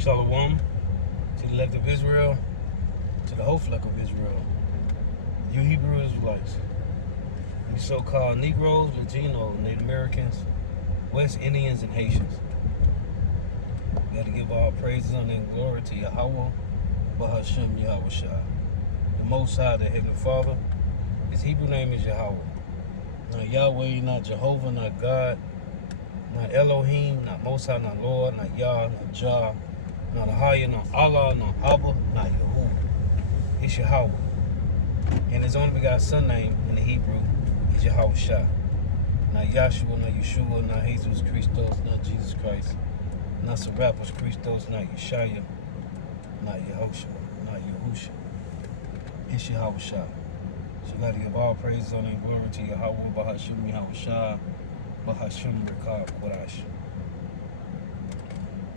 Shalom to the elect of Israel, to the whole flock of Israel. You Hebrew Israelites, you so-called Negroes, Latinos, Native Americans, West Indians, and Haitians. We got to give all praises, honor, and glory to Yahweh, Bahashem Yahweh Shah. The Most High, the Heavenly Father. His Hebrew name is Yahweh. Not Yahweh, not Jehovah, not God, not Elohim, not Most High, not Lord, not Yah, not Jah, not Ahaya, not Allah, not Abba, not Yahuwah. It's Yahweh. And his only begotten son name in the Hebrew is Yahweh Shah. Not Yahshua, not Yeshua, not Jesus Christos, not Jesus Christ, not Serapis Christos, not Yeshaya, not Yehoshua, not Yahusha. It's Yahweh Shah. So you got to give all praise, honor, and glory to Yahweh, Bahashem Yahweh Shah, Bahashem Rekab Kodash.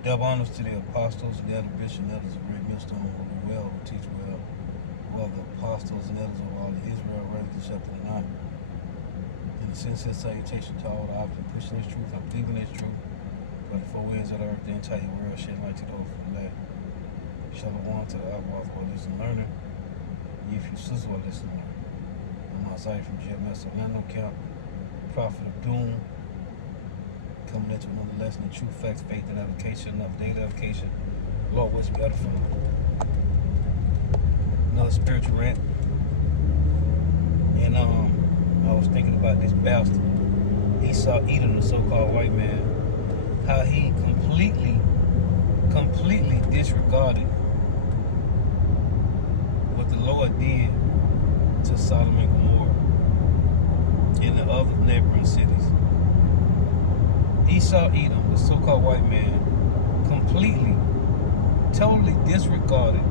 Double honors to the apostles, the elder bishops, and elders of great millstone who rule well, who teach well, who are the apostles and elders of all of Israel, ready to accept the night. In the sincere salutation to all the opposite, pushing this truth, I'm believing this truth. By the four winds of the earth, the entire world, shed light to the oath of the land. Shalom to the outlaws who are listening and learning. If you sisters who are listening and learning. I'm Isaiah from GMS Orlando Camp, prophet of doom. Coming into another lesson of true facts, faith, and application, of data application. Lord, what's beautiful? Another spiritual rant. And I was thinking about this bastard, Esau Edom, the so-called white man, how he completely disregarded what the Lord did to Sodom and Gomorrah and the other neighboring cities. Esau Edom, the so-called white man, totally disregarded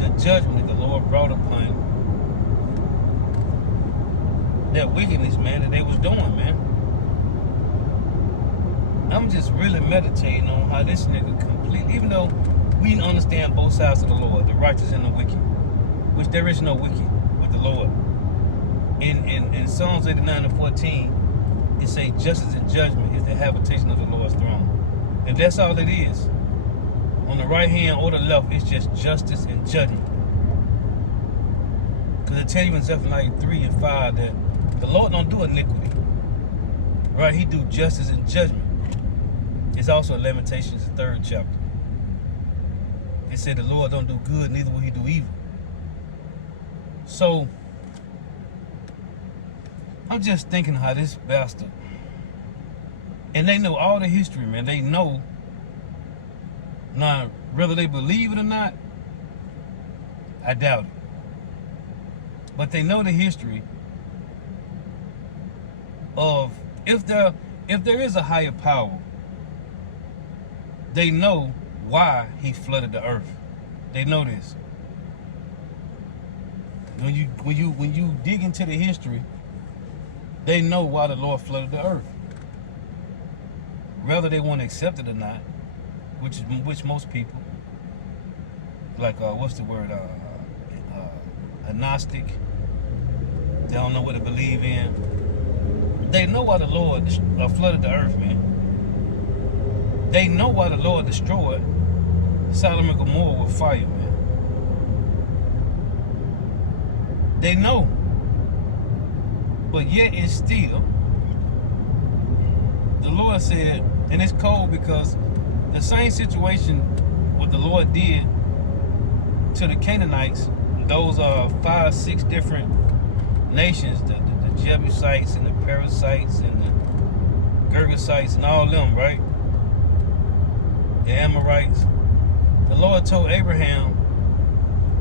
the judgment that the Lord brought upon that wickedness, man, that they was doing, man. I'm just really meditating on how this nigga completely, even though we understand both sides of the Lord, the righteous and the wicked, which there is no wicked with the Lord. In Psalms 89 and 14, it say justice and judgment is the habitation of the Lord's throne. And that's all it is. On the right hand or the left, it's just justice and judgment. Because it tell you in Zephaniah 3 and 5 that the Lord don't do iniquity. Right? He do justice and judgment. It's also in Lamentations, the 3rd chapter. It said the Lord don't do good, neither will he do evil. So I'm just thinking how this bastard, and they know all the history, man. They know. Now, whether they believe it or not, I doubt it. But they know the history of if there is a higher power, they know why he flooded the earth. They know this. When you dig into the history, they know why the Lord flooded the earth. Whether they want to accept it or not, which most people, like what's the word, agnostic, they don't know what to believe in. They know why the Lord flooded the earth, man. They know why the Lord destroyed Sodom and Gomorrah with fire, man. They know. But yet and still, the Lord said, and it's cold because the same situation what the Lord did to the Canaanites, those are 5, 6 different nations, the Jebusites and the Perizzites and the Girgasites and all them, right? The Amorites. The Lord told Abraham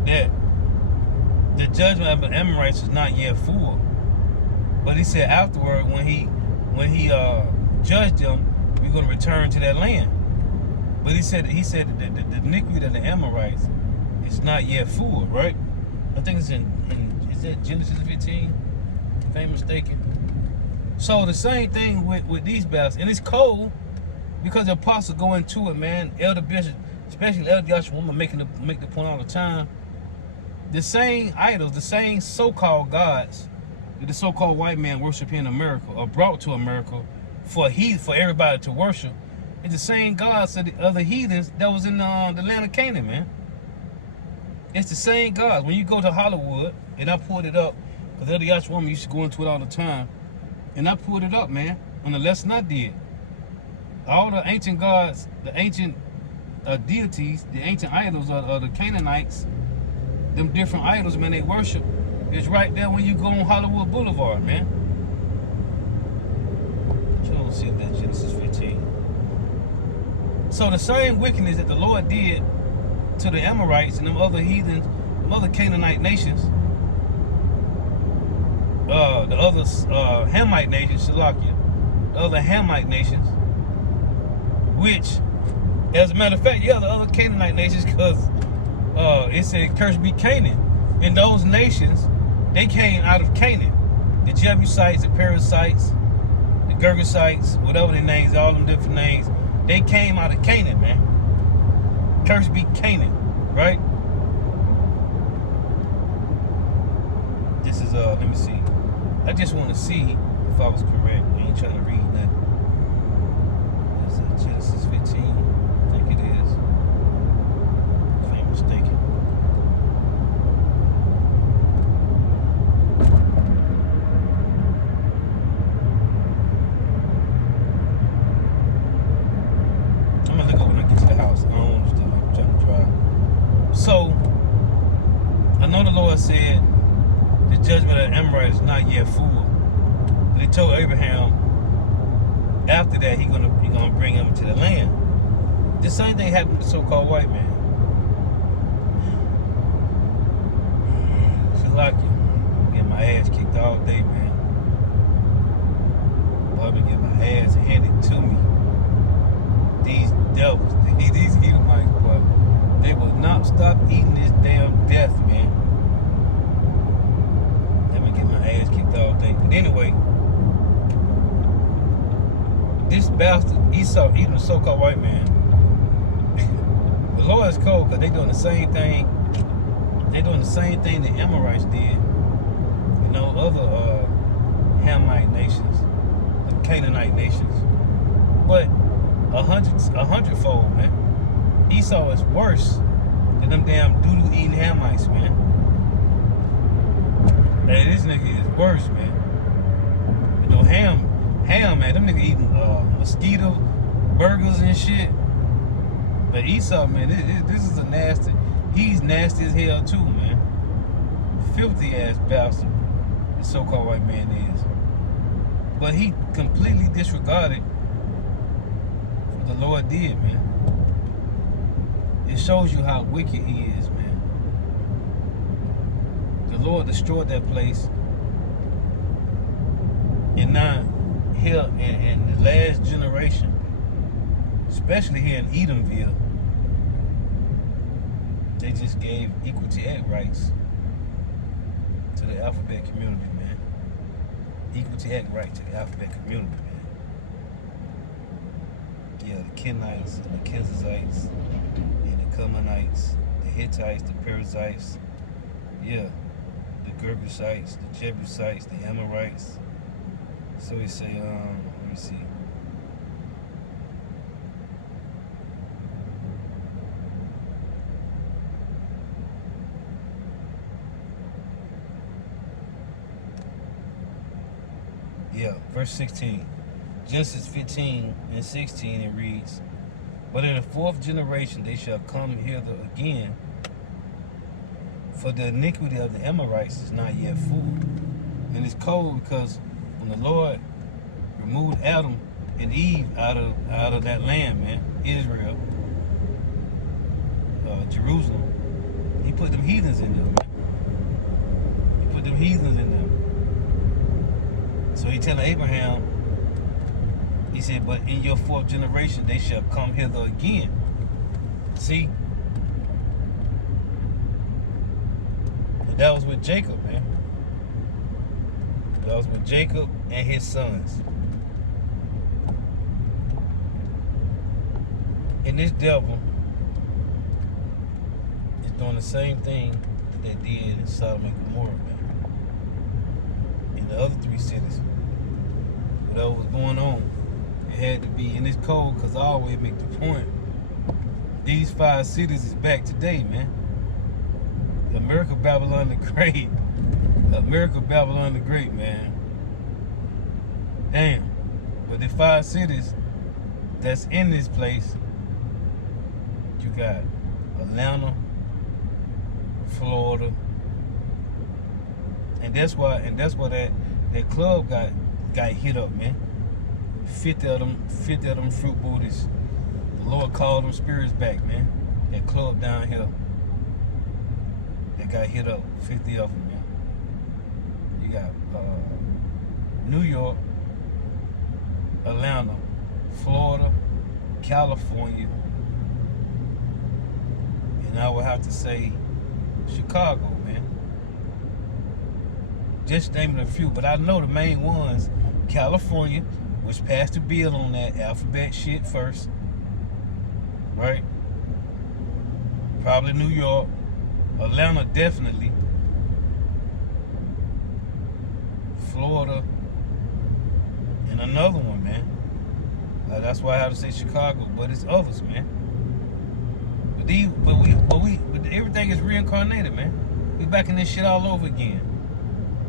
that the judgment of the Amorites is not yet full. But he said afterward, when he judged them, we're going to return to that land. But he said that the iniquity of the Amorites is not yet full, right? I think it's is that Genesis 15, if I'm mistaken. So the same thing with these bastards, and it's cold because the apostles go into it, man. Elder Bishop, especially Elder Joshua, make the point all the time. The same idols, the same so-called gods that the so-called white man worship here in America, are brought to America for everybody to worship. It's the same gods of the other heathens that was in the land of Canaan, man. It's the same gods. When you go to Hollywood, and I pulled it up, because the other yacht woman used to go into it all the time, and I pulled it up, man, on the lesson I did. All the ancient gods, the ancient deities, the ancient idols of the Canaanites, them different idols, man, they worship, is right there when you go on Hollywood Boulevard, man. You don't see that Genesis 15. So the same wickedness that the Lord did to the Amorites and them other heathens, them other Canaanite nations, the other Hamite nations, Shalakia, the other Hamite nations, which, as a matter of fact, yeah, the other Canaanite nations, because it said, "Cursed be Canaan." And those nations, they came out of Canaan. The Jebusites, the Perizzites, the Girgashites, whatever their names, all them different names, they came out of Canaan, man. Cursed be Canaan, right? This is, let me see. I just want to see if I was correct. I ain't trying to read nothing. Is it Genesis 15? I think it is. If I ain't mistaken. I'm gonna look over when I get to the house. I don't want to I'm trying to drive. So, I know the Lord said the judgment of the Amorites is not yet full. But he told Abraham after that he gonna bring him to the land. The same thing happened to the so-called white man. She's like you. Getting my ass kicked all day, man. Boy, I've been getting my ass handed to me. These devils, these Edomites, boy, they will not stop eating this damn death, man. Let me get my ass kicked all day. But anyway, this bastard Esau eating a so-called white man. The Lord is cold because they doing the same thing. They doing the same thing the Amorites did. You know, other Hamite nations, the Canaanite nations. But a hundredfold, man. Esau is worse than them damn doodle eating Hamites, man. Hey, this nigga is worse, man. You know, Ham, man, them niggas eating mosquito burgers and shit. But Esau, man, this is a nasty. He's nasty as hell too, man. Filthy ass bastard, the so-called white man is. But he completely disregarded what the Lord did, man. It shows you how wicked he is, man. The Lord destroyed that place. And now, here in the last generation, especially here in Edomville, they just gave equal act rights to the alphabet community, man. Equal act right to the alphabet community, man. Yeah, the Kenites and the Kenizzites and the Cumanites, the Hittites, the Perizzites, yeah, the Girgashites, the Jebusites, the Amorites. So he say, let me see. Yeah, verse 16. Genesis 15 and 16, it reads, "But in the fourth generation they shall come hither again, for the iniquity of the Amorites is not yet full." And it's cold because when the Lord removed Adam and Eve out of that land, man, Israel, Jerusalem, he put them heathens in them, man. He put them heathens in them. So he telling Abraham, he said, "But in your fourth generation they shall come hither again." See? And that was with Jacob, man. That was with Jacob and his sons. And this devil is doing the same thing that they did in Sodom and Gomorrah, man. In the other three cities. Whatever was going on It had to be, and it's cold because I always make the point. These 5 cities is back today, man. America, Babylon the Great. America, Babylon the Great, man. Damn. But the 5 cities that's in this place, you got Atlanta, Florida, and that's why that club got hit up, man. 50 of them fruit booties. The Lord called them spirits back, man. That club down here that got hit up, 50 of them, man. You got New York, Atlanta, Florida, California, and I would have to say Chicago, man. Just naming a few, but I know the main ones. California, which passed the bill on that alphabet shit first, right? Probably New York, Atlanta definitely, Florida, and another one, man. That's why I have to say Chicago, but it's others, man. But everything is reincarnated, man. We back in this shit all over again.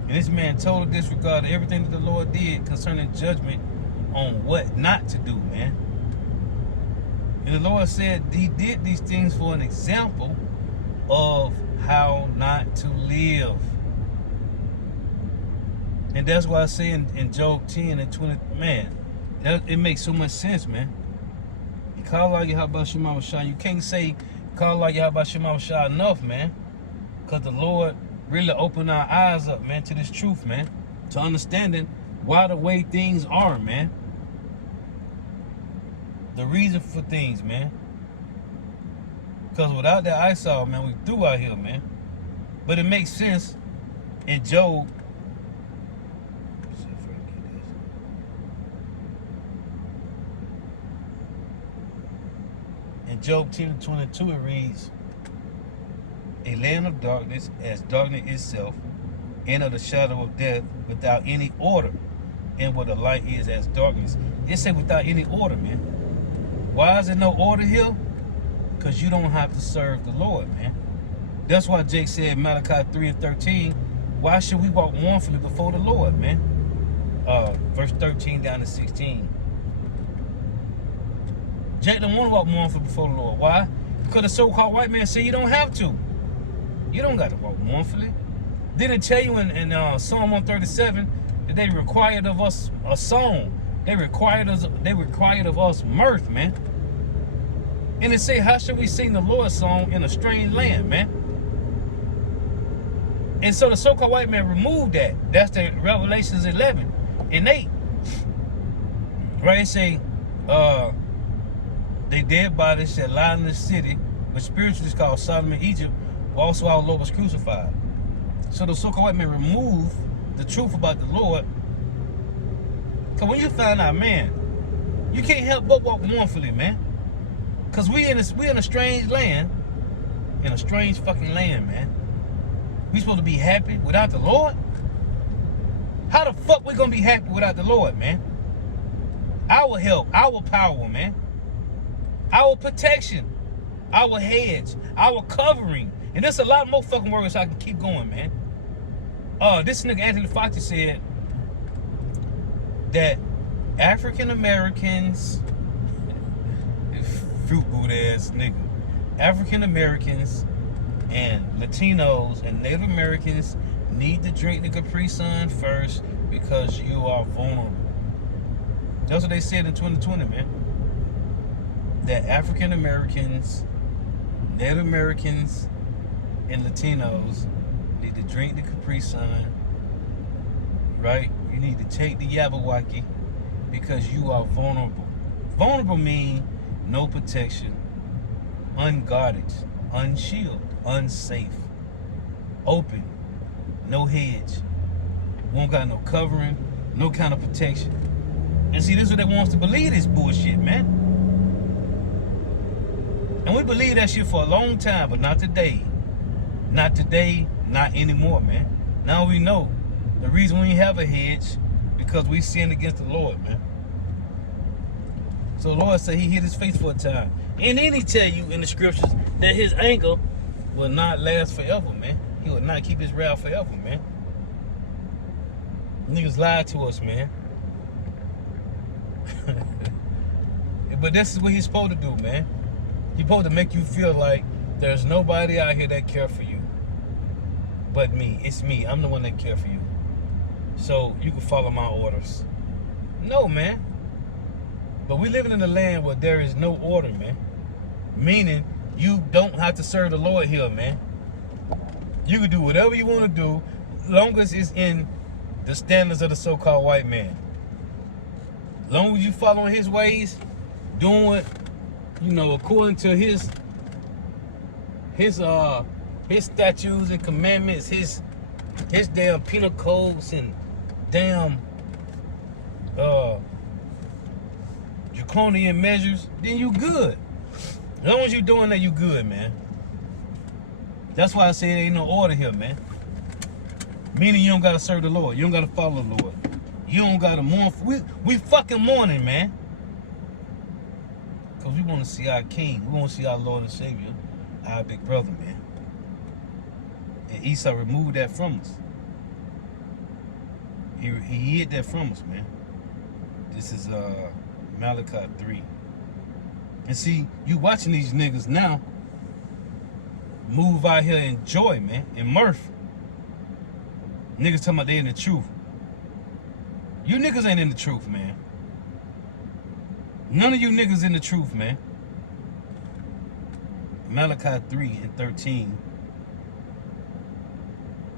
And this man totally disregarded everything that the Lord did concerning judgment on what not to do, man. And the Lord said he did these things for an example of how not to live. And that's why I say in Job 10 and 20, man, it makes so much sense, man. You call out Yahweh Shema Shah. You can't say call out Yahweh Shema Shah enough, man. Because the Lord really opened our eyes up, man, to this truth, man. To understanding why the way things are, man. The reason for things, man. Because without that eyesight, man, we through out here, man. But it makes sense in Job. In Job 10 and 22, it reads, a land of darkness as darkness itself, and of the shadow of death, without any order, and where the light is as darkness. It said without any order, man. Why is there no order here? Because you don't have to serve the Lord, man. That's why Jake said, Malachi 3 and 13, why should we walk mournfully before the Lord, man? Verse 13 down to 16. Jake don't want to walk mournfully before the Lord. Why? Because the so-called white man said you don't have to. You don't got to walk mournfully. Didn't it tell you in Psalm 137 that they required of us a song? They required of us mirth, man. And it say, how should we sing the Lord's song in a strange land, man? And so the so-called white man removed that. That's the Revelations 11 and 8. Right? It say, they dead bodies shall lie in the city, which spiritually is called Sodom and Egypt, where also our Lord was crucified. So the so-called white man removed the truth about the Lord. Because when you find out, man, you can't help but walk mournfully, man. Because we in a strange land. In a strange fucking land, man. We supposed to be happy without the Lord? How the fuck we gonna be happy without the Lord, man? Our help, our power, man. Our protection, our hedge, our covering. And there's a lot more fucking words so I can keep going, man. This nigga Anthony Fauci said that African Americans, fruit boot ass nigga, African Americans and Latinos and Native Americans need to drink the Capri Sun first because you are vulnerable. That's what they said in 2020, man. That African Americans, Native Americans, and Latinos need to drink the Capri Sun, right? You need to take the Yabawaki because you are vulnerable. Vulnerable means no protection, unguarded, unshielded, unsafe, open, no hedge, won't got no covering, no kind of protection. And see, this is what they want us to believe, this bullshit, man. And we believe that shit for a long time, but not today. Not today, not anymore, man. Now we know the reason we have a hedge because we sinned against the Lord, man. So the Lord said he hid his face for a time. And then he tell you in the scriptures that his anger will not last forever, man. He will not keep his wrath forever, man. Niggas lied to us, man. But this is what he's supposed to do, man. He's supposed to make you feel like there's nobody out here that care for you but me. It's me. I'm the one that care for you. So you can follow my orders. No, man. But we living in a land where there is no order, man. Meaning you don't have to serve the Lord here, man. You can do whatever you want to do, long as it's in the standards of the so-called white man. Long as you following his ways, doing, according to his statutes and commandments, his damn penal codes and damn draconian measures, then you good. As long as you doing that, you good, man. That's why I say there ain't no order here, man. Meaning you don't gotta serve the Lord. You don't gotta follow the Lord. You don't gotta mourn. We fucking mourning, man. Because we want to see our King. We want to see our Lord and Savior, our big brother, man. And Esau removed that from us. He hid that from us, man. This is Malachi 3. And see, you watching these niggas now move out here in joy, man, in mirth. Niggas talking about they in the truth. You niggas ain't in the truth, man. None of you niggas in the truth, man. Malachi 3 and 13.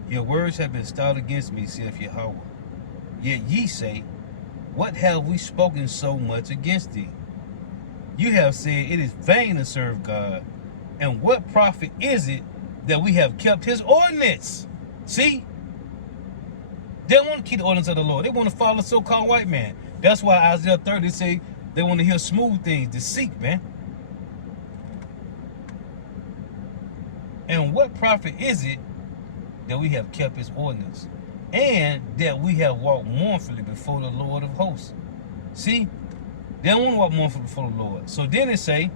Your words have been stout against me, saith Yahweh. Yet ye say, what have we spoken so much against thee? You have said it is vain to serve God. And what profit is it that we have kept his ordinance? See? They don't want to keep the ordinance of the Lord. They want to follow the so-called white man. That's why Isaiah 30 say they want to hear smooth things, to seek, man. And what profit is it that we have kept his ordinance, and that we have walked mournfully before the Lord of hosts? See? They don't want to walk mournfully before the Lord. So then it say,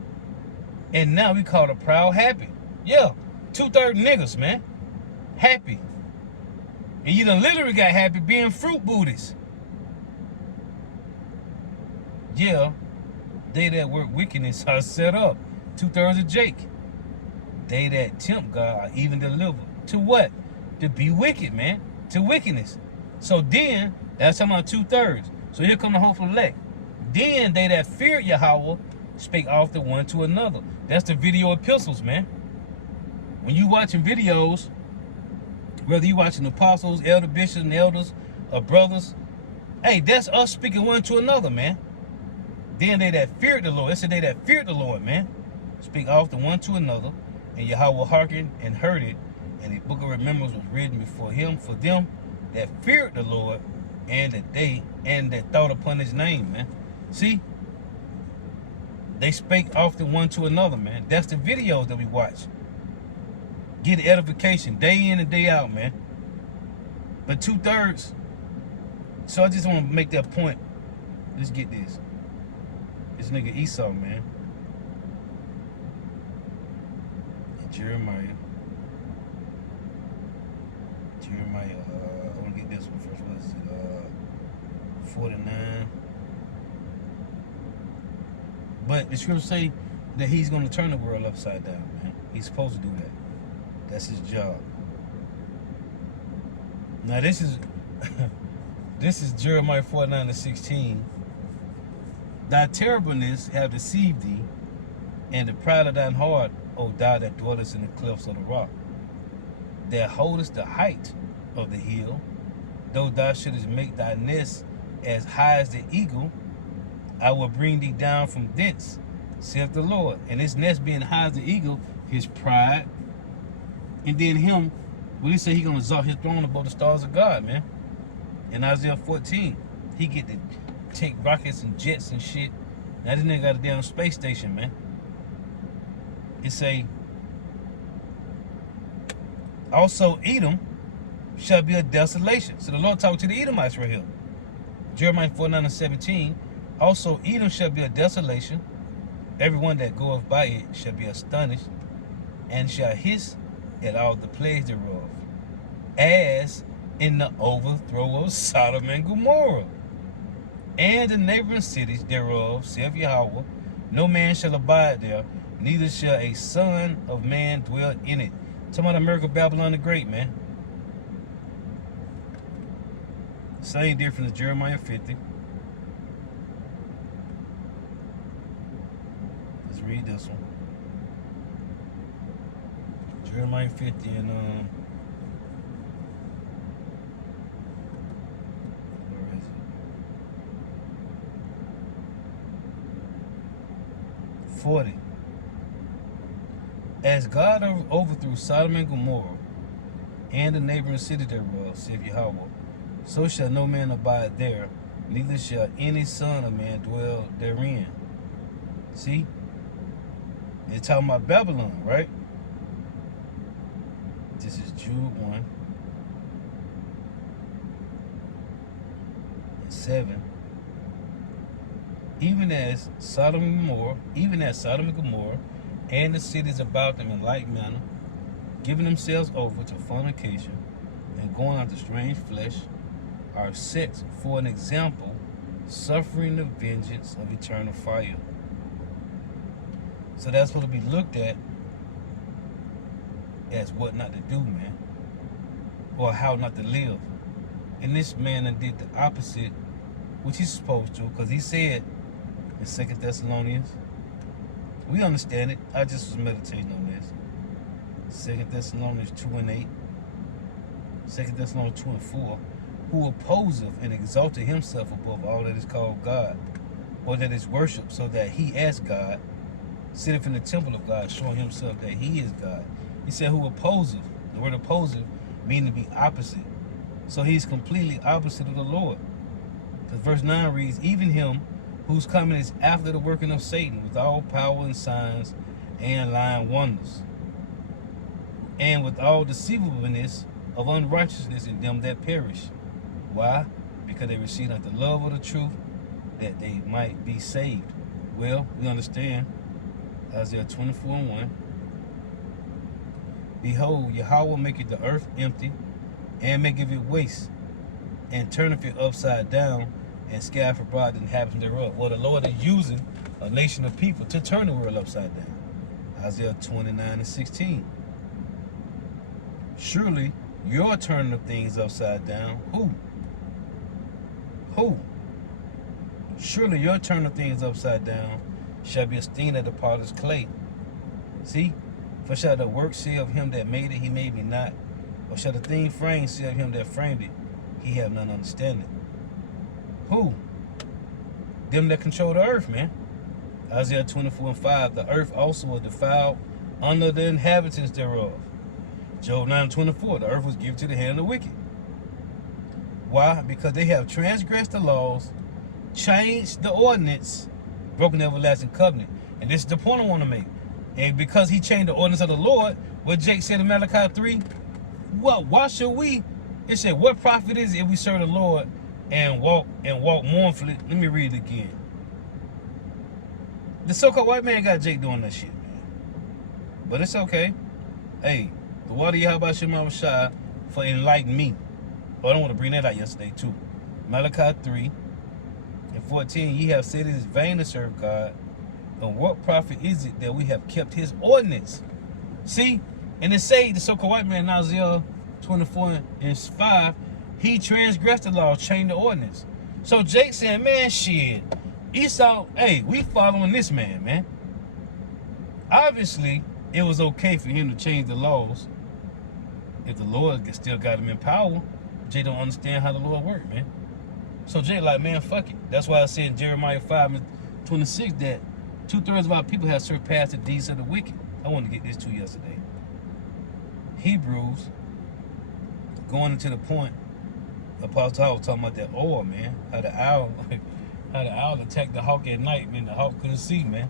and now we call the proud happy. Yeah, 2/3 niggas, man. Happy. And you done literally got happy being fruit booties. Yeah, they that work wickedness are set up. 2/3 of Jake. They that tempt God are even delivered. To what? To be wicked, man. To wickedness. So then, that's talking about 2/3. So here come the hopeful elect. Then they that fear Yahweh spake often one to another. That's the video epistles, man. When you watching videos, whether you watching apostles, elder bishops, and elders, or brothers, hey, that's us speaking one to another, man. Then they that feared the Lord, it said they that feared the Lord, man, speak often one to another, and Yahweh hearkened and heard it, and the book of remembrance was written before him for them that feared the Lord, and that thought upon his name, man. See? They spake often one to another, man. That's the videos that we watch. Get edification day in and day out, man. But 2/3. So I just want to make that point. Let's get this. This nigga Esau, man. And Jeremiah, I want to get this one first. What is it? 49. But the scriptures say that he's going to turn the world upside down, man. He's supposed to do that. That's his job. Now this is this is Jeremiah 49:16. Thy terribleness have deceived thee, and the pride of thine heart, O thou that dwellest in the clefts of the rock, that holdest the height of the hill, though thou shouldest make thy nest as high as the eagle, I will bring thee down from thence, saith the Lord. And his nest being high as the eagle, his pride, and then him, when he said he gonna exalt his throne above the stars of God, man. In Isaiah 14, he get to take rockets and jets and shit. Now this nigga got a damn space station, man. It say, also Edom shall be a desolation. So the Lord talking to the Edomites right here. Jeremiah 49:17. Also, Edom shall be a desolation. Everyone that goeth by it shall be astonished, and shall hiss at all the plagues thereof, as in the overthrow of Sodom and Gomorrah, and the neighboring cities thereof, saith Yahweh. No man shall abide there, neither shall a son of man dwell in it. Talking about America, Babylon the Great, man. Same difference as Jeremiah 50. Let's read this one. Jeremiah 50 and where is it? 40. As God overthrew Sodom and Gomorrah and the neighboring city thereof, saith Yahweh, so shall no man abide there, neither shall any son of man dwell therein. See? It's talking about Babylon, right? This is Jude 1 and 7. Even as Sodom and Gomorrah, and the cities about them in like manner, giving themselves over to fornication and going after strange flesh, are set for an example, suffering the vengeance of eternal fire. So that's supposed to be looked at as what not to do, man, or how not to live. And this man did the opposite, which he's supposed to, because he said in 2 Thessalonians, we understand it, I just was meditating on this, 2 Thessalonians 2 and 8, 2 Thessalonians 2 and 4, who opposeth and exalted himself above all that is called God, or that is worshipped, so that he as God sitteth in the temple of God, showing himself that he is God. He said, who opposeth. The word opposeth meaning to be opposite. So he's completely opposite of the Lord. Because verse 9 reads, even him whose coming is after the working of Satan, with all power and signs and lying wonders, and with all deceivableness of unrighteousness in them that perish. Why? Because they receive not the love of the truth, that they might be saved. Well, we understand Isaiah 24 and 1. Behold, Yahweh maketh the earth empty, and maketh it waste, and turneth it upside down, and scattereth abroad the inhabitants thereof. Well, the Lord is using a nation of people to turn the world upside down. Isaiah 29 and 16. Surely you're turning of things upside down. Who? Surely your turn of things upside down shall be esteemed at the potter's clay. See? For shall the work say of him that made it, he made me not? Or shall the thing framed say of him that framed it, he have none understanding? Who? Them that control the earth, man. Isaiah 24 and 5. The earth also was defiled under the inhabitants thereof. Job 9 and 24. The earth was given to the hand of the wicked. Why? Because they have transgressed the laws, changed the ordinance, broken the everlasting covenant. And this is the point I want to make. And because he changed the ordinance of the Lord, what Jake said in Malachi 3, well, why should we? It said, what profit is it if we serve the Lord and walk mournfully? Let me read it again. The so-called white man got Jake doing that shit, man. But it's okay. Hey, the water Yahweh Shema Shai for enlighten me. Oh, I don't want to bring that out yesterday too. Malachi 3 and 14, ye have said it is vain to serve God. And what profit is it that we have kept his ordinance? See, and it say the so-called white man in Isaiah 24 and 5, he transgressed the law, changed the ordinance. So Jake saying, man, shit, Esau, hey, we following this man. Obviously, it was okay for him to change the laws if the Lord still got him in power. Jay don't understand how the Lord works, man. So Jay like, man, fuck it. That's why I said in Jeremiah 5 and 26 that 2/3 of our people have surpassed the deeds of the wicked. I wanted to get this to you yesterday. Hebrews, going into the point, Apostle Paul was talking about that oil, man. How the owl attacked the hawk at night, man. The hawk couldn't see, man.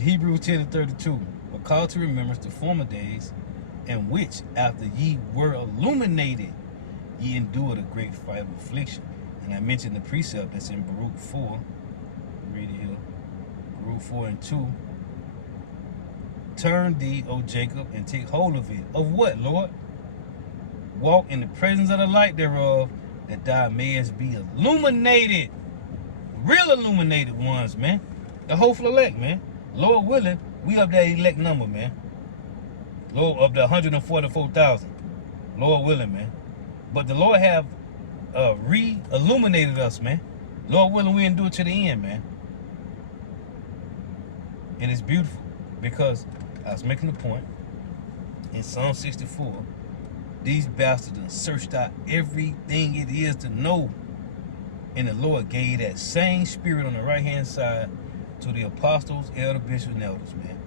Hebrews 10 and 32. But call to remembrance the former days, in which after ye were illuminated, ye endured a great fight of affliction, and And I mentioned the precept that's in Baruch 4. Read it here. Baruch 4 and 2. Turn thee, O Jacob, and take hold of it. Of what, Lord? Walk in the presence of the light thereof, that thou mayest be illuminated. Real illuminated ones, man. The hopeful elect, man. Lord willing, we up that elect number, man. Lord, of the 144,000. Lord willing, man. But the Lord have re-illuminated us, man. Lord willing, we endure to the end, man. And it's beautiful because I was making the point in Psalm 64. These bastards done searched out everything it is to know. And the Lord gave that same spirit on the right-hand side to the apostles, elder, bishops, and elders, man.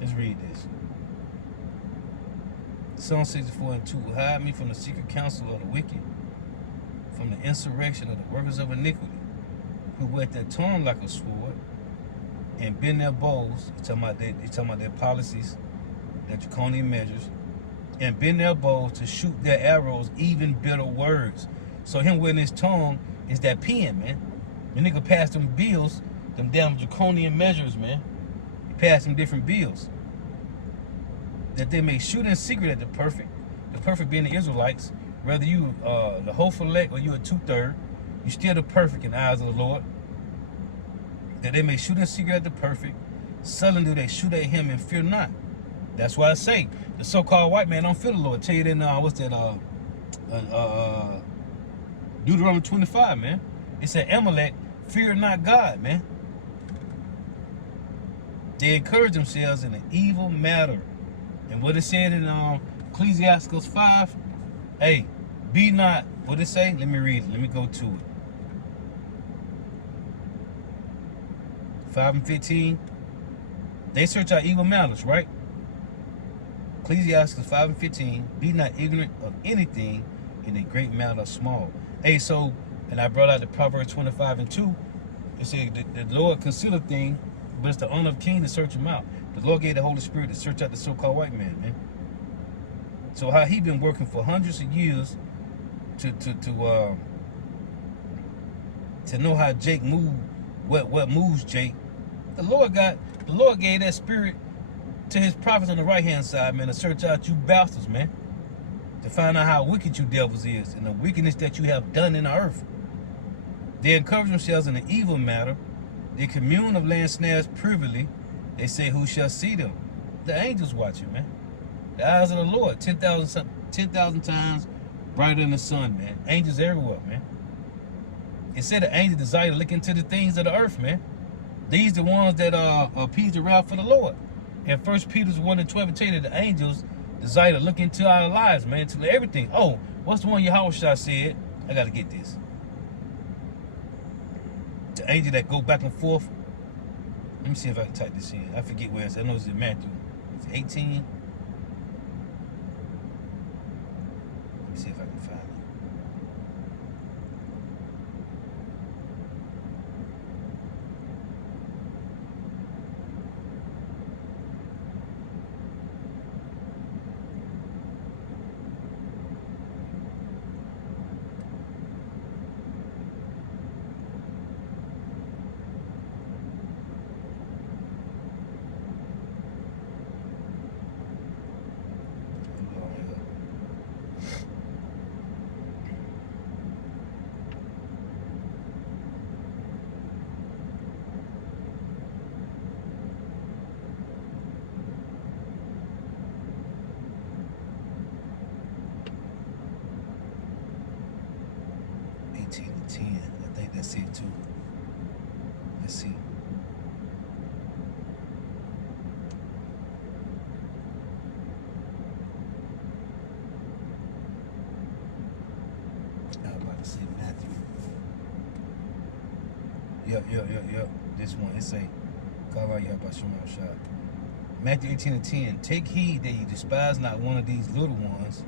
Let's read this. Psalm 64 and 2. Hide me from the secret counsel of the wicked, from the insurrection of the workers of iniquity, who whet their tongue like a sword, and bend their bows. He's talking about their policies, their draconian measures, and bend their bows to shoot their arrows, even bitter words. So him with his tongue is that pen, man. The nigga passed them bills, them damn draconian measures, man. He passed them different bills. That they may shoot in secret at the perfect being the Israelites, whether you the hopeful elect or you a 2/3, you still the perfect in the eyes of the Lord. That they may shoot in secret at the perfect, suddenly do they shoot at him and fear not. That's why I say the so-called white man don't fear the Lord. Tell you that what's that Deuteronomy 25, man. It said Amalek fear not God, man. They encourage themselves in an evil matter. And what it said in Ecclesiastes 5, hey, be not, what it say? Let me read it. Let me go to it. 5 and 15. They search out evil matters, right? Ecclesiastes 5 and 15. Be not ignorant of anything in a great matter or small. Hey, so, and I brought out the Proverbs 25 and 2. It said the Lord conceal a thing, but it's the honor of king to search him out. The Lord gave the Holy Spirit to search out the so-called white man, man. So how he been working for hundreds of years to know how Jake moved, what moves Jake. The Lord gave that spirit to his prophets on the right-hand side, man, to search out you bastards, man. To find out how wicked you devils is and the wickedness that you have done in the earth. They encourage themselves in the evil matter. They commune of land snares privily. They say, who shall see them? The angels watching, man. The eyes of the Lord, 10,000 times brighter than the sun, man. Angels everywhere, man. It said the angels desire to look into the things of the earth, man. These the ones that appease the wrath for the Lord. And 1 Peter 1 and 12 tell you that the angels desire to look into our lives, man, to everything. Oh, what's the one Yahushua said? I got to get this. The angel that go back and forth. Let me see if I can type this in. I forget where it's. I know it's in Matthew. It's 18. Let me see if I can find it. I think that's it too. Let's see. I was about to say Matthew. Yep. This one, it say, Matthew 18 and 10. Take heed that you despise not one of these little ones,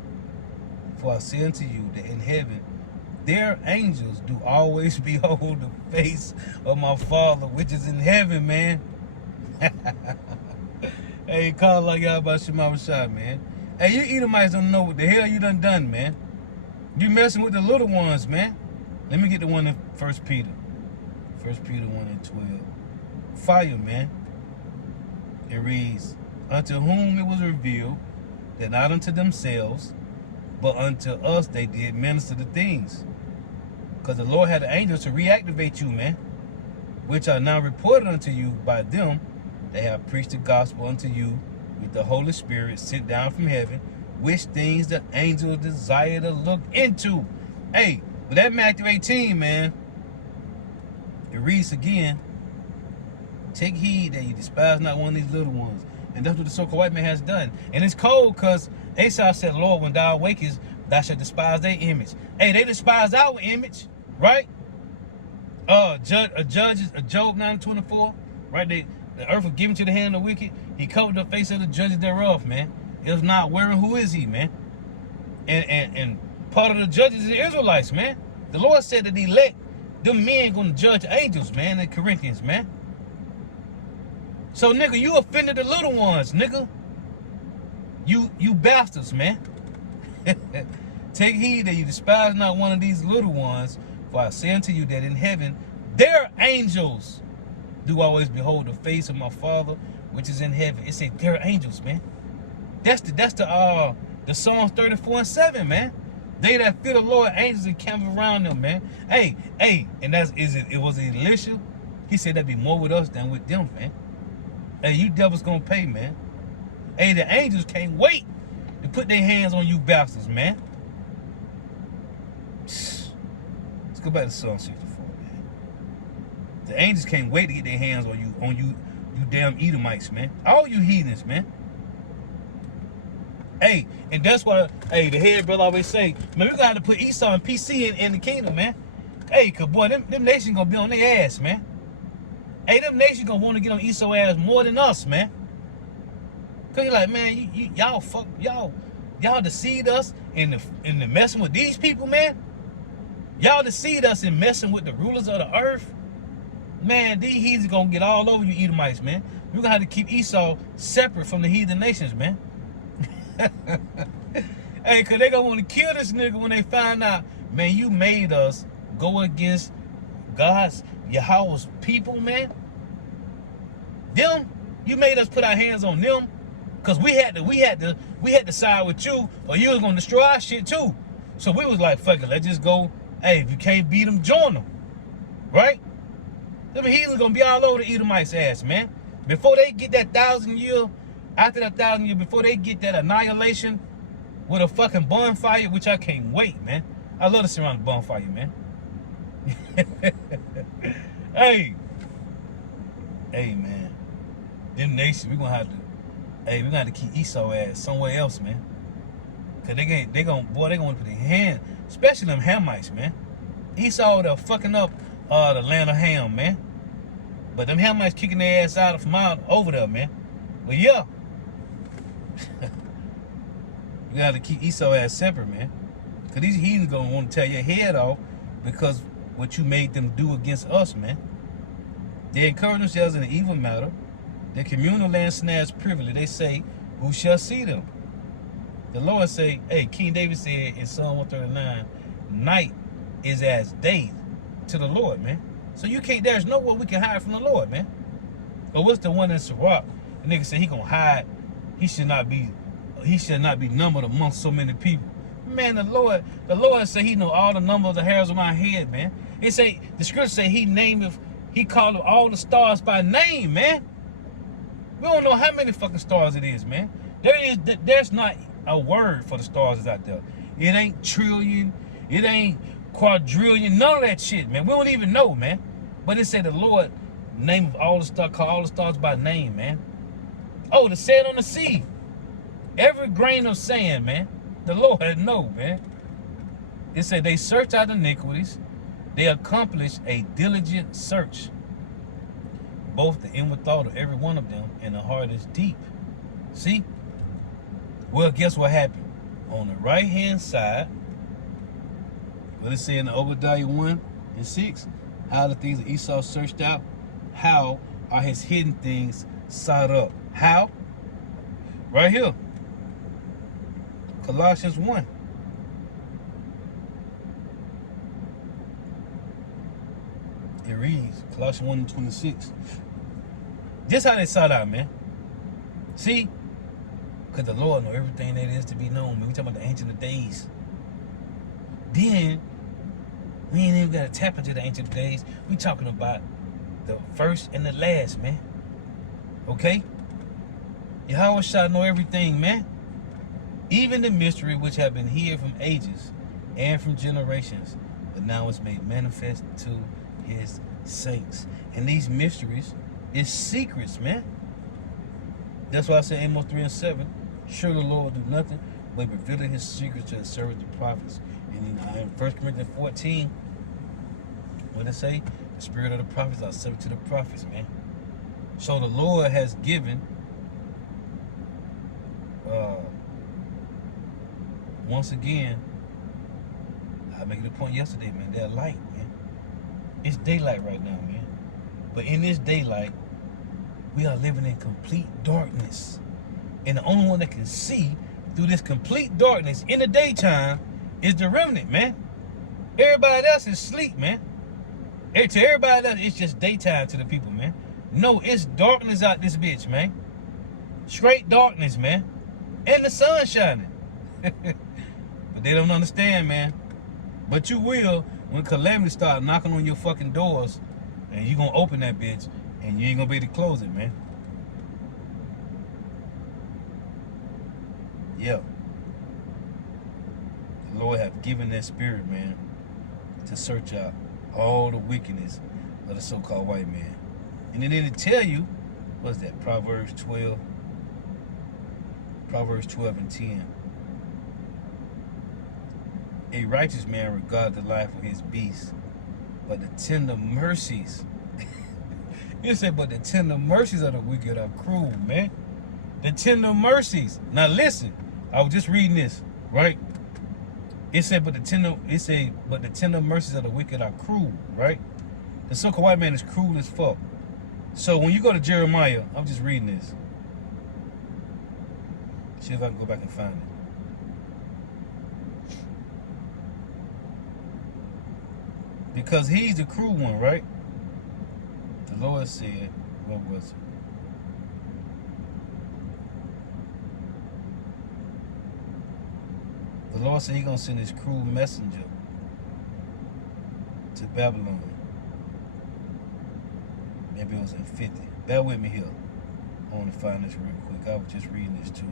for I say unto you that in heaven their angels do always behold the face of my Father which is in heaven, man. Hey, call like y'all about Shema Shah, man. Hey, you Edomites don't know what the hell you done, man. You messing with the little ones, man. Let me get the one in 1 Peter. 1 Peter 1 and 12. Fire, man. It reads, unto whom it was revealed that not unto themselves, but unto us they did minister the things. Because the Lord had the angels to reactivate you, man, which are now reported unto you by them that have preached the gospel unto you with the Holy Spirit sent down from heaven, which things the angels desire to look into. Hey, but that Matthew 18, man, it reads again, take heed that you despise not one of these little ones. And that's what the so-called white man has done. And it's cold because Esau said, Lord, when thou awakest, thou shalt despise their image. Hey, they despise our image, right? Job 9:24, right? The earth was given to the hand of the wicked. He covered the face of the judges thereof, man. It was not wearing, who is he, man? And part of the judges is the Israelites, man. The Lord said that he let them men going to judge angels, man, in Corinthians, man. So, nigga, you offended the little ones, nigga. You bastards, man. Take heed that you despise not one of these little ones, for I say unto you that in heaven their angels do always behold the face of my Father which is in heaven. It said their angels, man. That's the Psalms 34 and 7, man. They that fear the Lord, angels encamp around them, man. Hey, and it was Elisha. He said that be more with us than with them, man. Hey, you devils gonna pay, man. Hey, the angels can't wait to put their hands on you bastards, man. Let's go back to Psalm 64, man. The angels can't wait to get their hands on you damn Edomites, man. All you heathens, man. Hey, and that's why, hey, the head brother always say, man, we got to put Esau and PC in the kingdom, man. Hey, cause boy, them nations gonna be on their ass, man. Hey, them nations gonna want to get on Esau's ass more than us, man. Cause you're like, man, y'all deceived us in the messing with these people, man. Y'all deceived us in messing with the rulers of the earth. Man, these heathens gonna get all over you Edomites, man. We're gonna have to keep Esau separate from the heathen nations, man. Hey, cause they gonna want to kill this nigga when they find out, man, you made us go against God's, Yahweh's people, man. Them, you made us put our hands on them, cause we had to side with you, or you was gonna destroy our shit too. So we was like, fuck it, let's just go. Hey, if you can't beat them, join them, right? Them heathens gonna be all over the Edomites' ass, man. Before they get that 1,000 year, after that 1,000 year, before they get that annihilation with a fucking bonfire, which I can't wait, man. I love to sit around the bonfire, man. Hey, man. Them nations, we gonna have to keep Esau ass somewhere else, man. Cause they gonna put their hand, especially them Hamites, man. Esau, they're fucking up the land of Ham, man. But them Hamites kicking their ass out from out over there, man. But yeah. You gotta keep Esau ass separate, man. Cause these heathens gonna want to tear your head off because what you made them do against us, man. They encourage themselves in an evil matter. Their communal land snares privily. They say, who shall see them? The Lord say, hey, King David said in Psalm 139, night is as day to the Lord, man. So there's nowhere we can hide from the Lord, man. But what's the one in Sirach? The nigga said he gonna hide. He should not be numbered amongst so many people. Man, the Lord said he know all the number of the hairs on my head, man. It say, the scripture say he called all the stars by name, man. We don't know how many fucking stars it is, man. There's not a word for the stars that's out there. It ain't trillion, it ain't quadrillion, none of that shit, man. We don't even know, man. But it said the Lord name of all the stars, call all the stars by name, man. Oh, the sand on the sea. Every grain of sand, man. The Lord know, man. It said they search out iniquities. They accomplish a diligent search. Both the inward thought of every one of them and the heart is deep. See? Well, guess what happened? On the right-hand side, what it say in the Obadiah 1 and 6, how the things that Esau searched out, how are his hidden things sought up? How? Right here. Colossians 1. It reads, Colossians 1:26. This how they sought out, man. See? Because the Lord know everything that is to be known, man. We talking about the Ancient of Days. Then, we ain't even got to tap into the Ancient of Days. We talking about the first and the last, man. Okay? Yahweh shall know everything, man. Even the mystery which have been hid from ages and from generations, but now is made manifest to his saints. And these mysteries is secrets, man. That's why I say Amos 3:7. Sure, the Lord will do nothing but revealing his secrets to his servants, the prophets. And in 1 Corinthians 14, what did it say? The spirit of the prophets are subject to the prophets, man. So the Lord has given, once again, I made it a point yesterday, man, they're light, man. It's daylight right now, man. But in this daylight, we are living in complete darkness. And the only one that can see through this complete darkness in the daytime is the remnant, man. Everybody else is asleep, man. To everybody else, it's just daytime to the people, man. No, it's darkness out this bitch, man. Straight darkness, man. And the sun shining. But they don't understand, man. But you will when calamity start knocking on your fucking doors, and you gonna open that bitch, and you ain't gonna be able to close it, man. Yeah. The Lord have given that spirit, man, to search out all the wickedness of the so-called white man. And then it'll tell you, what's that, Proverbs 12 and 10. A righteous man regard the life of his beast, but the tender mercies, it said, but the tender mercies of the wicked are cruel, man. The tender mercies. Now listen, I was just reading this, right? It said, but the tender mercies of the wicked are cruel, right? The so-called white man is cruel as fuck. So when you go to Jeremiah, I'm just reading this. See if I can go back and find it. Because he's the cruel one, right? The Lord said, what was it? The Lord said he's going to send his cruel messenger to Babylon. Maybe it was in 50. Bear with me here. I want to find this real quick. I was just reading this too.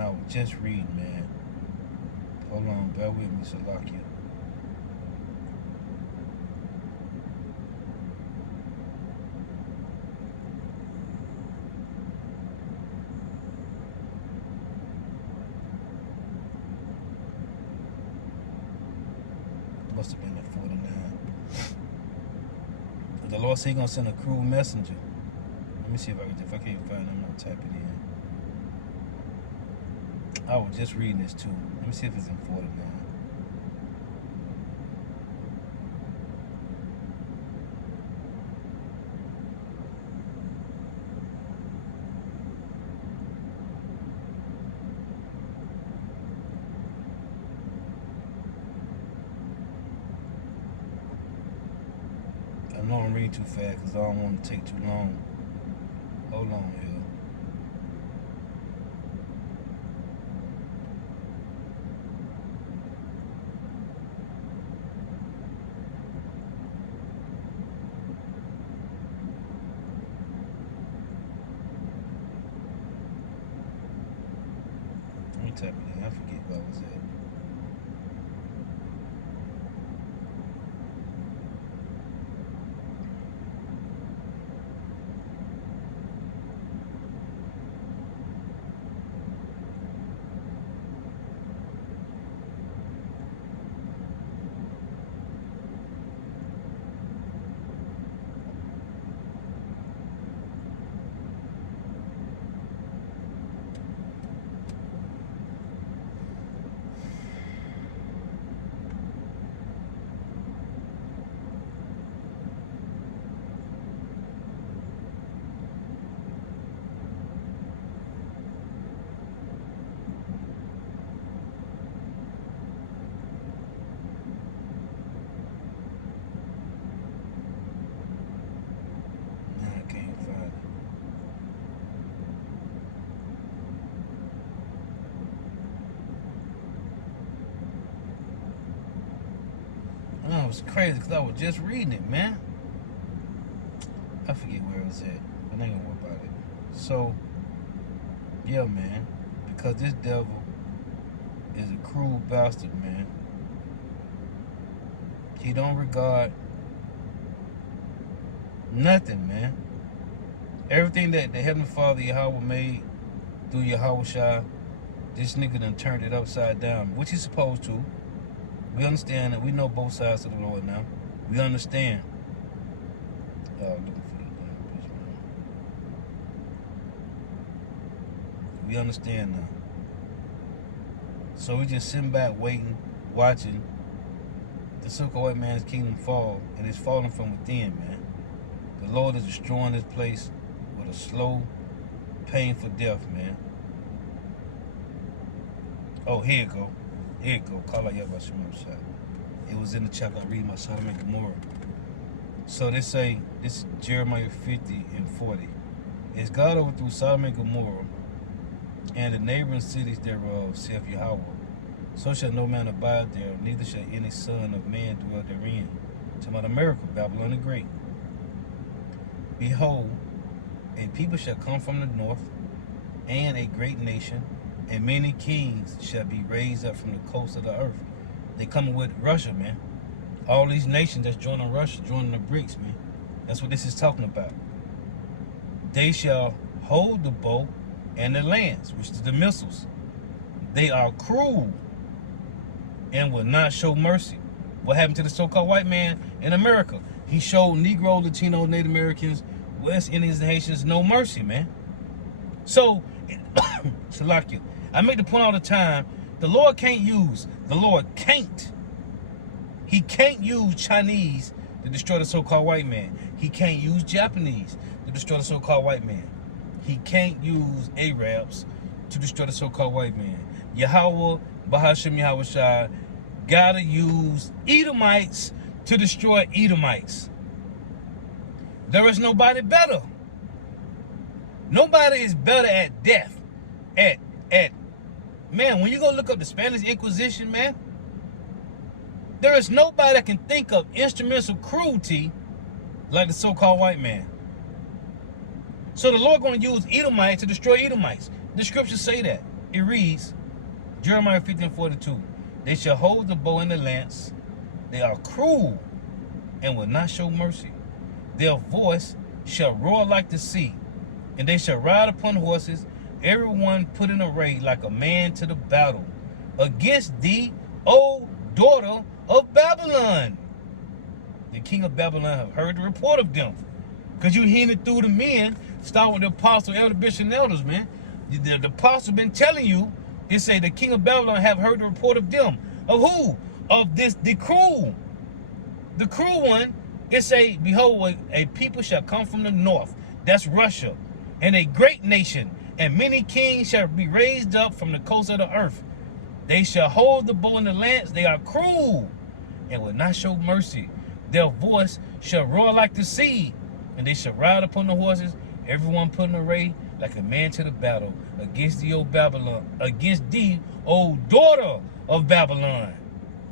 I was just reading, man. Hold on, bear with me, Salakia. Must have been at 49. The Lord said he's gonna send a cruel messenger. Let me see if I can't find it, I'm gonna type it in. I was just reading this too. Let me see if it's in 49. I know I'm reading too fast because I don't want to take too long. Hold on here. Type it in. I forget where I was at. was crazy because I was just reading it, man. I forget where it was at, but I ain't gonna worry about it. So, yeah, man, because this devil is a cruel bastard, man. He don't regard nothing, man. Everything that the Heavenly Father Yahweh made through Yahweh Shai, this nigga done turned it upside down, which he's supposed to. We understand that. We know both sides of the Lord now. We understand. Looking for the damn bitch, man. We understand now. So we just sitting back, waiting, watching the so-called white man's kingdom fall, and it's falling from within, man. The Lord is destroying this place with a slow, painful death, man. Oh, here you go. Here you go. Call out Yahweh Shemam Shai. It was in the chapter I read my Sodom and Gomorrah. So they say, this is Jeremiah 50 and 40. As God overthrew Sodom and Gomorrah and the neighboring cities thereof, saith Yahweh, so shall no man abide there, neither shall any son of man dwell therein. To about America, Babylon the Great. Behold, a people shall come from the north, and a great nation, and many kings shall be raised up from the coast of the earth. They coming with Russia, man. All these nations that's joining Russia, joining the BRICS, man. That's what this is talking about. They shall hold the bow and the lance, which is the missiles. They are cruel and will not show mercy. What happened to the so-called white man in America? He showed Negro, Latino, Native Americans, West Indians, and Haitians no mercy, man. So, Salakia, I make the point all the time, the Lord can't use, he can't use Chinese to destroy the so-called white man. He can't use Japanese to destroy the so-called white man. He can't use Arabs to destroy the so-called white man. Yahweh, Bahasham Yahweh Shai, gotta use Edomites to destroy Edomites. There is nobody better. Nobody is better at death. Man, when you go look up the Spanish Inquisition, man, there is nobody that can think of instruments of cruelty like the so-called white man. So the Lord going to use Edomites to destroy Edomites. The scriptures say that. It reads, Jeremiah 50 and 42. They shall hold the bow and the lance. They are cruel and will not show mercy. Their voice shall roar like the sea, and they shall ride upon horses, everyone put in array like a man to the battle, against thee, O daughter of Babylon. The king of Babylon have heard the report of them. Because you hearing it through the men, start with the apostle, elder, bishop, and elders, man. The apostle been telling you, it say the king of Babylon have heard the report of them. Of who? Of this, the cruel. The cruel one, it say, behold, a people shall come from the north. That's Russia. And a great nation, and many kings shall be raised up from the coast of the earth. They shall hold the bow and the lance. They are cruel and will not show mercy. Their voice shall roar like the sea, and they shall ride upon the horses, everyone put in array like a man to the battle, against thee, O Babylon, against thee, O daughter of Babylon.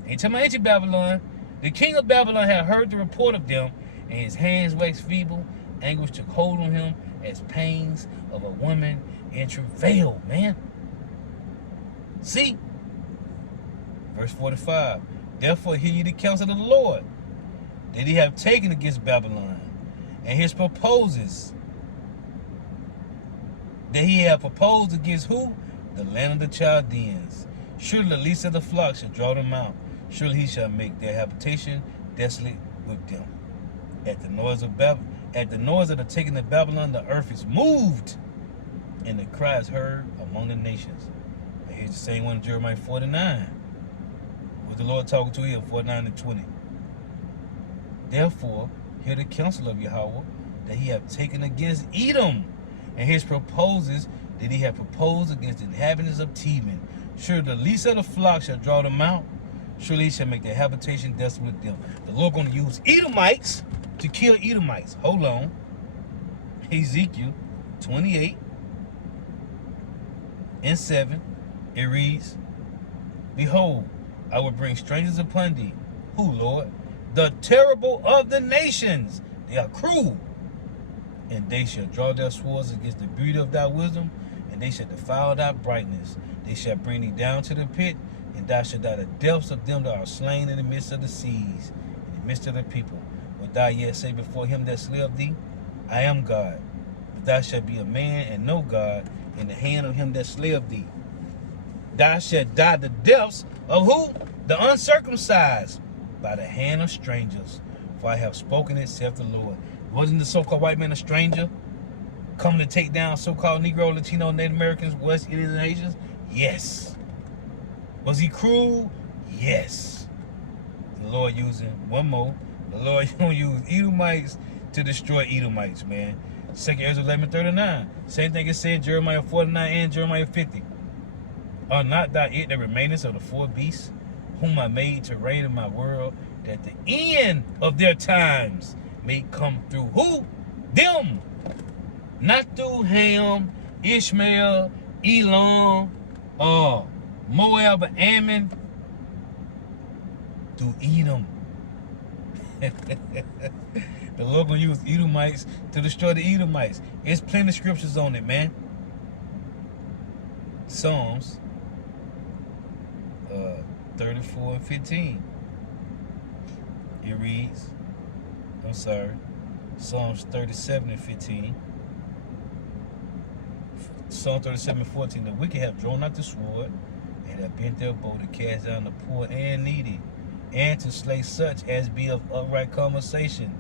Ain't talking about ancient Babylon. The king of Babylon had heard the report of them, and his hands waxed feeble. Anguish took hold on him as pains of a woman in travail, man. See? Verse 45. Therefore hear ye the counsel of the Lord, that he have taken against Babylon, and his proposes, that he have proposed against who? The land of the Chaldeans. Surely the least of the flock shall draw them out. Surely he shall make their habitation desolate with them. At the noise of the taking of Babylon, the earth is moved, and the cry is heard among the nations. And here's the same one in Jeremiah 49. With the Lord talking to him, 49 and 20. Therefore, hear the counsel of Yahweh, that he have taken against Edom, and his proposes that he have proposed against the inhabitants of Teman. Surely the least of the flock shall draw them out. Surely he shall make their habitation desolate with them. The Lord going to use Edomites to kill Edomites. Hold on. Ezekiel 28 and 7. It reads, Behold, I will bring strangers upon thee. Who, Lord? the terrible of the nations. They are cruel. And they shall draw their swords against the beauty of thy wisdom, and they shall defile thy brightness. They shall bring thee down to the pit, and thou shalt die the depths of them that are slain in the midst of the seas, in the midst of the people. But thou yet say before him that slaved thee, I am God. But thou shalt be a man and no God in the hand of him that slaved thee. Thou shalt die the deaths of who? The uncircumcised, by the hand of strangers. For I have spoken it, saith the Lord. Wasn't the so-called white man a stranger coming to take down so-called Negro, Latino, Native Americans, West Indian Asians? Yes. Was he cruel? Yes. The Lord using, one more, the Lord gonna use Edomites to destroy Edomites, man. 2 Ezra 11:39. Same thing it said Jeremiah 49 and Jeremiah 50. Are not thou it that remainest of the four beasts, whom I made to reign in my world, that the end of their times may come through who? Them. Not through Ham, Ishmael, Elam, Moab, and Ammon. Through Edom. The Lord gonna use Edomites to destroy the Edomites. There's plenty of scriptures on it, man. Psalms 34 and 15. It reads, Psalms 37 and 15. Psalm 37 and 14. The wicked have drawn out the sword, and have bent their bow to cast down the poor and needy, and to slay such as be of upright conversation.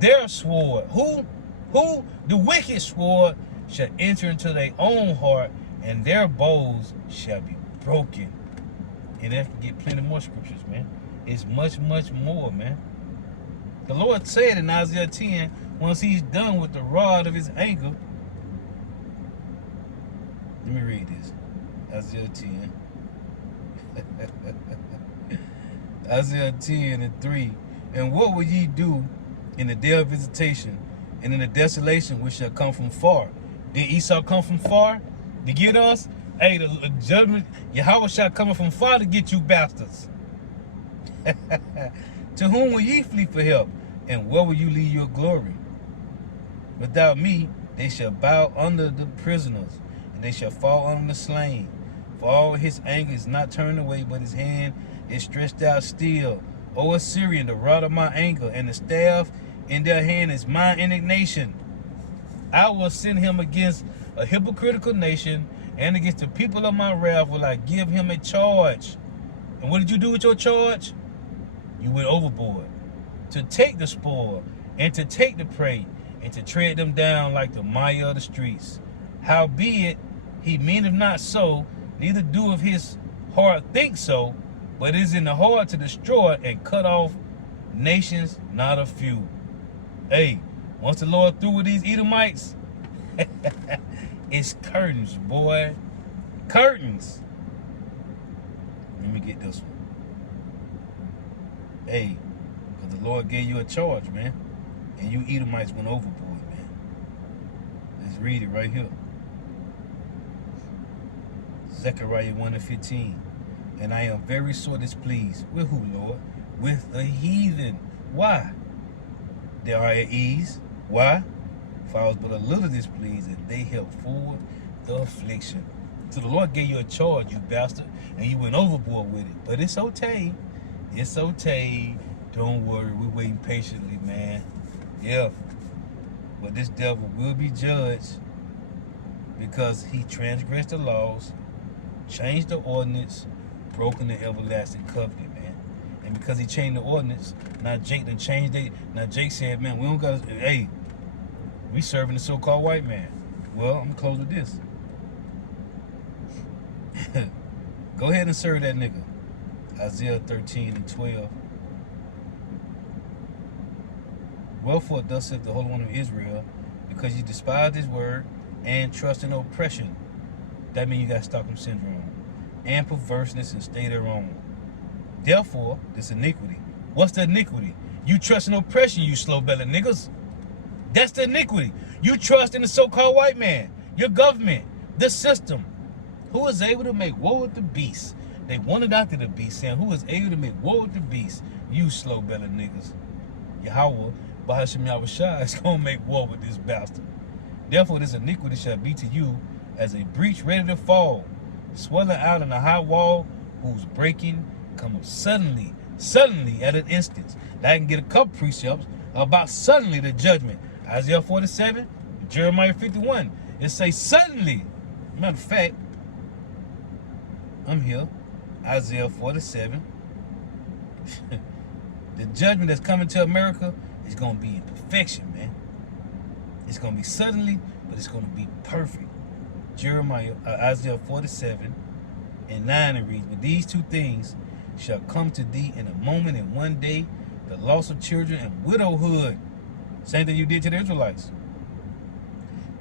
Their sword, who? The wicked sword shall enter into their own heart, and their bows shall be broken. And I can get plenty more scriptures, man. It's much, much more, man. The Lord said in Isaiah 10, once he's done with the rod of his anger. Let me read this. Isaiah 10. Isaiah 10 and 3. And what will ye do in the day of visitation, and in the desolation which shall come from far? Did Esau come from far to get us? Hey, the judgment, Yahweh shall come from far to get you bastards. To whom will ye flee for help? And where will you leave your glory? Without me, they shall bow under the prisoners, and they shall fall under the slain. For all his anger is not turned away, but his hand is stretched out still. O Assyrian, the rod of my anger, and the staff in their hand is my indignation. I will send him against a hypocritical nation, and against the people of my wrath will I give him a charge. And what did you do with your charge? You went overboard to take the spoil, and to take the prey, and to tread them down like the mire of the streets. Howbeit, he meaneth not so, neither doeth his heart think so, but is in the heart to destroy and cut off nations, not a few. Hey, once the Lord through with these Edomites, it's curtains, boy. Curtains. Let me get this one. Hey, because the Lord gave you a charge, man. And you Edomites went overboard, man. Let's read it right here. Zechariah 1 and 15. And I am very sore displeased. With who, Lord? With the heathen. Why? They are at ease. Why? For I was but a little displeased, and they helped forward the affliction. So the Lord gave you a charge, you bastard, and you went overboard with it. But it's okay. It's okay. Don't worry. We're waiting patiently, man. Yeah. But this devil will be judged because he transgressed the laws, changed the ordinance, broken the everlasting covenant, man. And because he changed the ordinance, now Jake done changed it. Now Jake said, man, we don't got to, hey, we serving the so-called white man. Well, I'm going to close with this. Go ahead and serve that nigga. Isaiah 13 and 12. Wherefore thus saith the Holy One of Israel, because you despise his word and trust in oppression. That means you got Stockholm Syndrome. And perverseness and stay their own. Therefore, this iniquity. What's the iniquity? You trust in oppression, you slow-bellied niggas. That's the iniquity. You trust in the so-called white man, your government, the system, who is able to make war with the beast. They wanted after the beast, saying, who is able to make war with the beast. You slow-bellied niggas. Yahweh, Bahashim Yahushua, is going to make war with this bastard. Therefore, this iniquity shall be to you as a breach ready to fall, swelling out in a high wall, whose breaking cometh suddenly at an instant. Now I can get a couple precepts about suddenly the judgment. Isaiah 47, Jeremiah 51. It say suddenly. Matter of fact, I'm here. Isaiah 47. The judgment that's coming to America is going to be in perfection, man. It's going to be suddenly, but it's going to be perfect. Isaiah 47 and 9 it reads, but these two things shall come to thee in a moment, in one day, the loss of children and widowhood. Same thing you did to the Israelites.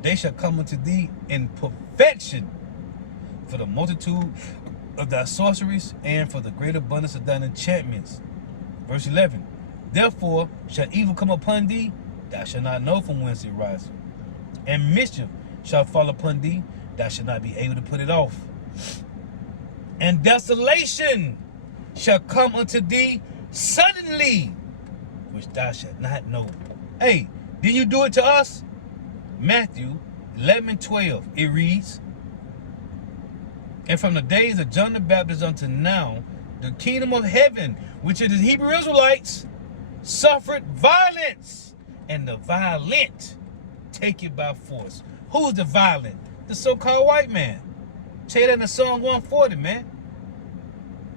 They shall come unto thee in perfection for the multitude of thy sorceries and for the great abundance of thine enchantments. Verse 11, therefore shall evil come upon thee, thou shalt not know from whence it riseth. And mischief shall fall upon thee, thou shalt not be able to put it off. And desolation shall come unto thee suddenly, which thou shalt not know. Hey, did you do it to us? Matthew 11:12, it reads, and from the days of John the Baptist unto now, the kingdom of heaven, which is the Hebrew Israelites, suffered violence, and the violent take it by force. Who's the violent? The so-called white man. Say that in the Psalm 140, man.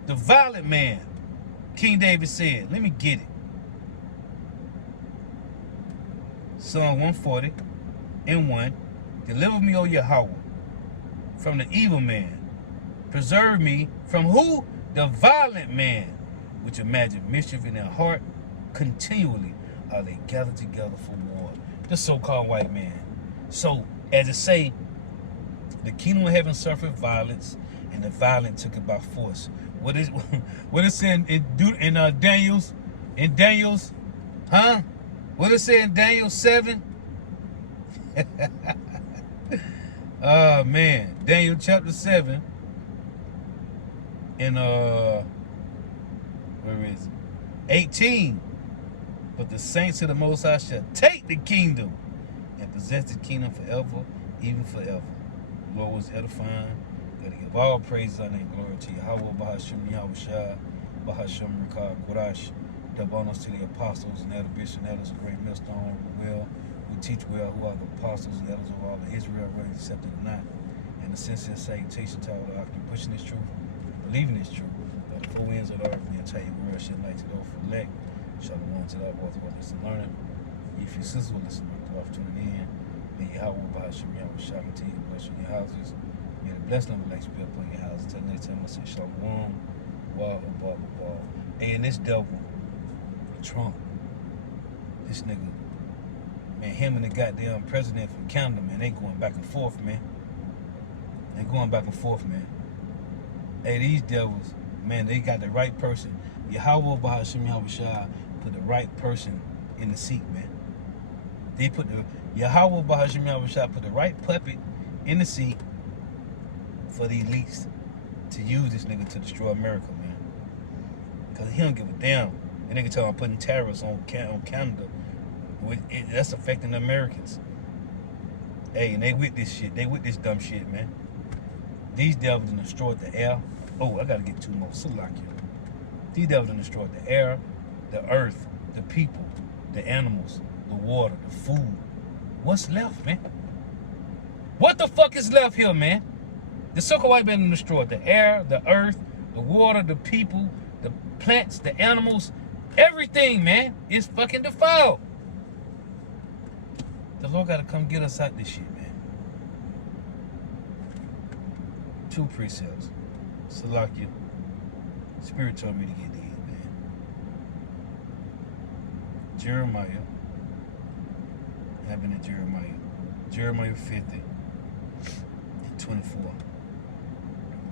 The violent man. King David said, let me get it. Psalm 140 and 1. Deliver me, O Yahweh, from the evil man. Preserve me from who? The violent man, which imagine mischief in their heart. Continually are they gathered together for war. The so-called white man. So, as it say, the kingdom of heaven suffered violence, and the violent took it by force. What is in Daniel's? In Daniel's, huh? What is it in Daniel 7? Oh man, Daniel chapter 7. In where is it? 18. But the saints of the Most High shall take the kingdom and possess the kingdom forever, even forever. The Lord was edifying. Gotta give all praise, honor, and glory to Yahweh, Bahashim Yahushua, Bahashim Rikah Qurash. Double honors to the apostles and elder bishops and elders of great millstone who will, who teach well, who are the apostles and elders of all of Israel, whether accepted or not. And the sincere salutation to all the octave pushing this truth, believing this truth. The four winds of the earth, the entire world should like to go for elect. Shalom to that both of us learning. If your sisters will listen to off tuning in, may Yahweh Bahashim Yahushua continue to bless your houses. May the blessing of the lights be upon your houses. Till next time I say Shalom. Wow, wow, wow. Hey, and this devil, Trump, this nigga, man, him and the goddamn president from Canada, man, they going back and forth, man. They going back and forth, man. Hey, these devils, man, they got the right person. Yahweh Bahashim Yahushua put the right person in the seat, man. They put the Yahweh Bahashim Yahushua put the right puppet in the seat for the elites to use this nigga to destroy America, man. Cause he don't give a damn. And nigga tell him putting tariffs on Canada. That's affecting the Americans. Hey, and they with this shit. They with this dumb shit, man. These devils done destroyed the air. Oh, I gotta get two more. Salakia. These devils done destroyed the air, the earth, the people, the animals, the water, the food. What's left, man? What the fuck is left here, man? The so-called white man done destroyed the air, the earth, the water, the people, the plants, the animals. Everything, man, is fucking defiled. The Lord gotta come get us out this shit, man. 2 precepts. Salakia. Spirit told me to get these, man. Jeremiah. I've been in Jeremiah. Jeremiah 50 and 24.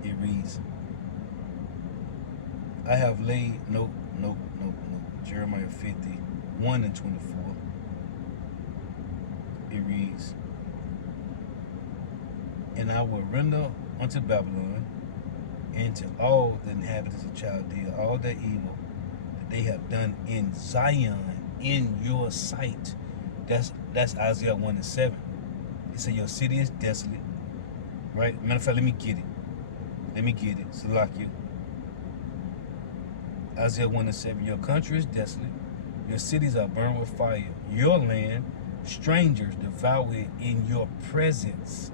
It reads, I have laid, nope. Jeremiah 50, 1 and 24. It reads, and I will render unto Babylon and to all the inhabitants of Chaldea all their evil that they have done in Zion in your sight. That's Isaiah 1 and 7. It said your city is desolate. Right? Matter of fact, let me get it. Salakia. Isaiah 1 and 7. Your country is desolate. Your cities are burned with fire. Your land, strangers devour it in your presence.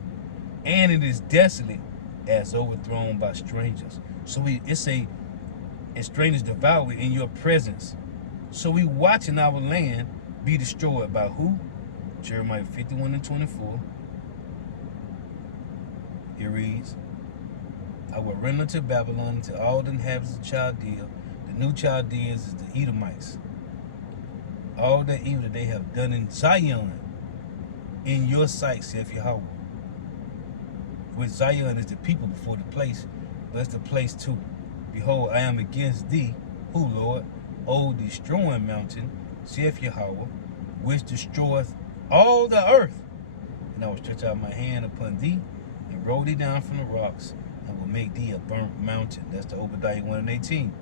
And it is desolate as overthrown by strangers. So and strangers devour it in your presence. So we watching our land be destroyed by who? Jeremiah 51 and 24. It reads, I will render unto Babylon, to all the inhabitants of Chaldea. The new Chaldeans is the Edomites. All the evil that they have done in Zion, in your sight, saith Yahweh. Which Zion is the people before the place, but it's the place too. Behold, I am against thee, who, Lord? O destroying mountain, saith Yahweh, which destroyeth all the earth. And I will stretch out my hand upon thee, and roll thee down from the rocks, and will make thee a burnt mountain. That's the Obadiah 1 and 18.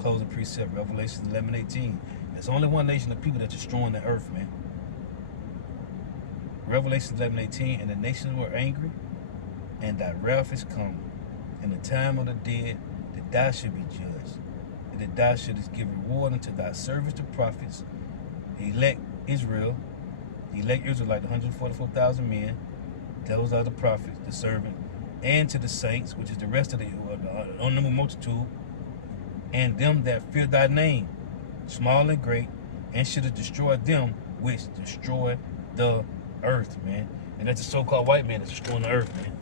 Closing precept, Revelation 11 and 18. There's only one nation of people that's destroying the earth, man. Revelation 11 and 18. And the nations were angry, and thy wrath is come. In the time of the dead, that thou should be judged, and that thou shouldest give reward unto thy servants, the prophets, the elect Israel, like the 144,000 men, those are the prophets, the servant, and to the saints, which is the rest of the unnumbered multitude, and them that fear thy name, small and great, and should have destroyed them which destroy the earth, man. And that's the so-called white man that's destroying the earth, man.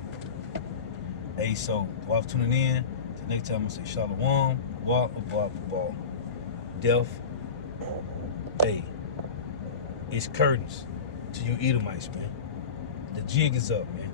Hey, so while tuning in, till next time I'm gonna say Shalom, Wa, Death. Hey, it's curtains to you Edomites, man. The jig is up, man.